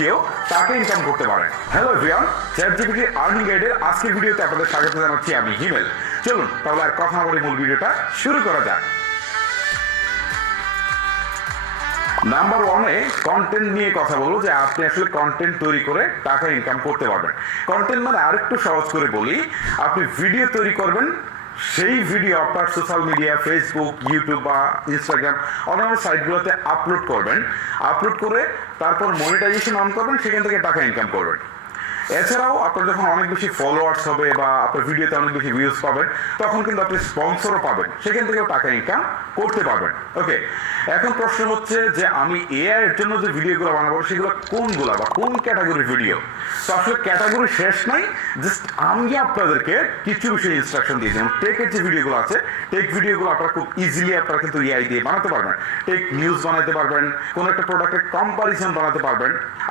দিয়েও টাকা ইনকাম করতে পারেন। হ্যালো এভরিওয়ান, চ্যাটজিপিটি আর্নিং গাইডের আজকের ভিডিওতে আপনাদের স্বাগত জানাচ্ছি আমি হিমেল। চলুন তাহলে আর কথা বলে মূল ভিডিওটা শুরু করা যাক। নাম্বার ওয়ানে কন্টেন্ট নিয়ে কথা বলবো, যে আপনি আসলে কন্টেন্ট তৈরি করে টাকা ইনকাম করতে পারবেন। কন্টেন্ট মানে আরেকটু সহজ করে বলি, আপনি ভিডিও তৈরি করবেন, সেই ভিডিও আপনার সোশ্যাল মিডিয়া ফেসবুক, ইউটিউব বা ইনস্টাগ্রাম অন্যান্য সাইটগুলোতে আপলোড করবেন। আপলোড করে তারপর মনিটাইজেশন অন করবেন, সেখান থেকে টাকা ইনকাম করবেন। এছাড়াও আপনার যখন অনেক বেশি ফলোয়ার্স হবে বা আপনার ভিডিওতে অনেক বেশি ভিউজ পাবেন, তখন কিন্তু আপনি স্পন্সরও পাবেন, সেখান থেকেও টাকা ইনকাম করতে পারবেন। ওকে, এখন প্রশ্ন হচ্ছে যে আমি এআই এর জন্য যে ভিডিওগুলো বানাবো সেগুলো কোনগুলা বা কোন ক্যাটাগরির ভিডিও। তো আসলে ক্যাটাগরি শেষ নাই, জাস্ট আমি আপনাদেরকে কিছু বিষয়ে ইনস্ট্রাকশন দিয়ে, যেমন টেকের যে ভিডিওগুলো আছে, টেক ভিডিওগুলো আপনারা খুব ইজিলি আপনারা কিন্তু এআই দিয়ে বানাতে পারবেন। টেক নিউজ বানাতে পারবেন, কোনো একটা প্রোডাক্টের কম্পারিজন বানাতে পারবেন।